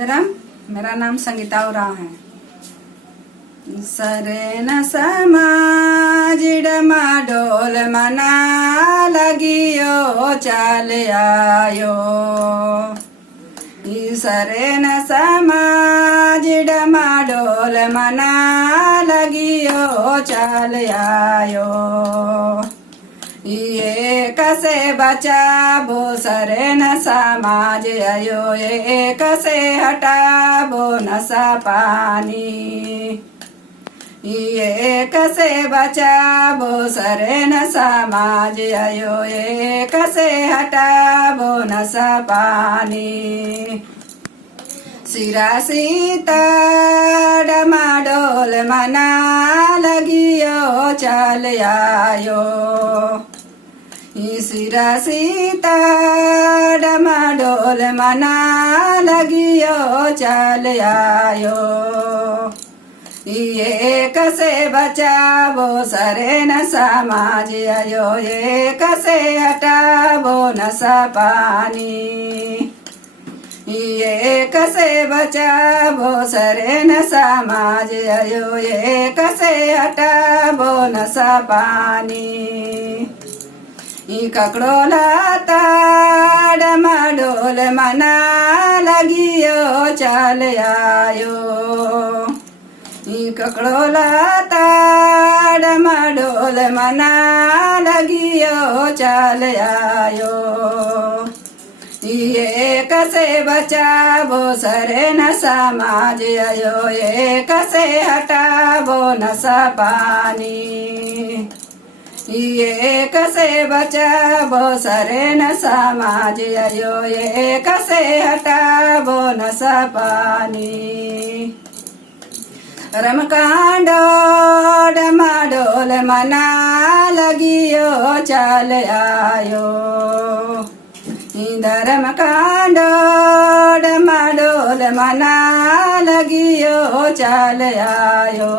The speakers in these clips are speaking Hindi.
धर्म। मेरा नाम संगीता उराव है। सरे न समाज डमा डोल मना लगियो चाल आयो। सरे न समाज डमा डोल मना लगियो चाल आयो। ये कसे बचाबो सरे न समाज आयो। ये कसे हटाबो नशा पानी। ये कसे बचाबो सरे न समाज आयो। ये कसे हटाबो नशा पानी। सिरा सीता डमाडोल मना लगियो चाल आयो। सिरा सीता डमाडोल मना लगियो चाल आयो। ये कसे बचाबो सरे न समाज आयो। ये कसे हटाबो नशा पानी। ये कसे बचाबो सरे न समाज आयो। ये कसे हटाबो नशा पानी। ककड़ो लाता डमाडोल मना लगियो चाल आयो। ककड़ो लाता डमाडोल मना लगियो चाल आयो। ये कसे बचाबो सरे न समाज आयो। ये कसे हटाबो नशा पानी। ये कसे बचाबो सरे न समाज आयो। ये कसे हटाबो नशा पानी। रमकांडो डमाडोल मना लगियो चाल आयो। धर्म कांडो डमाडोल मना लगियो चाल आयो।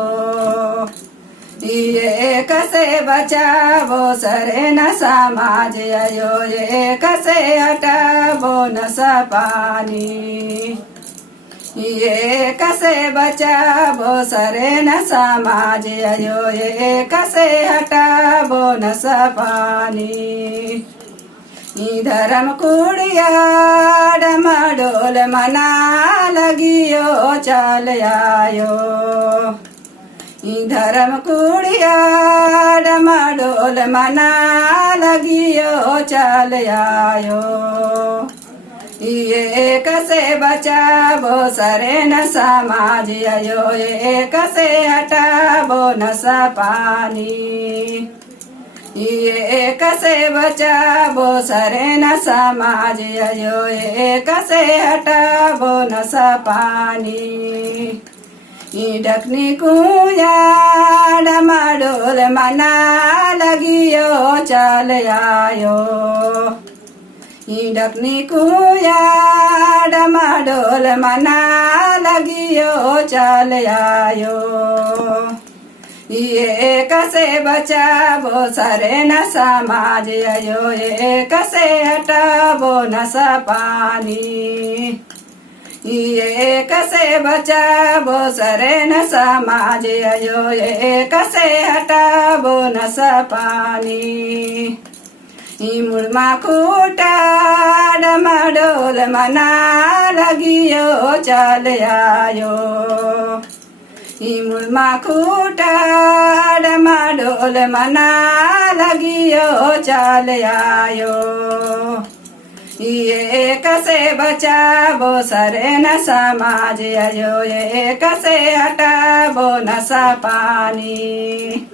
ये कसे बचाबो सरे न समाज आयो। ये कसे हटाबो नशा पानी। ये कसे बचाबो सरे न समाज आयो। ये कसे हटाबो नशा पानी। धर्म कुड़िया डमाडोल मना लगियो चाल आयो। धर्म कुड़िया डमाडोल मना लगियो चाल आयो। ये कसे बचाबो सरे न समाज आयो। ये कसे हटाबो नशा पानी। ये कसे बचाबो सरे न समाज आयो। ये कसे हटाबो नशा पानी। ढकनी कुया डमाडोल मना लगियो चाल आयो। ढकनी कुया डमाडोल मना लगियो चाल आयो। ये कसे बचाबो सरे न समाज आयो। ये कसे हटाबो नशा पानी। ये कसे बचाबो सरे न समाज आयो। ये कसे हटाबो नशा पानी। मुड़मा खूटा डमाडोल मना लगियो चाल आयो। मुड़मा खूटा डमाडोल मना लगियो चाल आयो। ये कसे बचाबो सरे न समाज आयो। ये कसे हटाबो नशा पानी।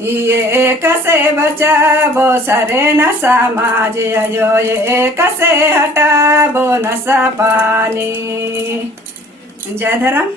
ये कसे बचाबो सरे न समाज आयो। ये कसे हटाबो नशा पानी। जय धर्म।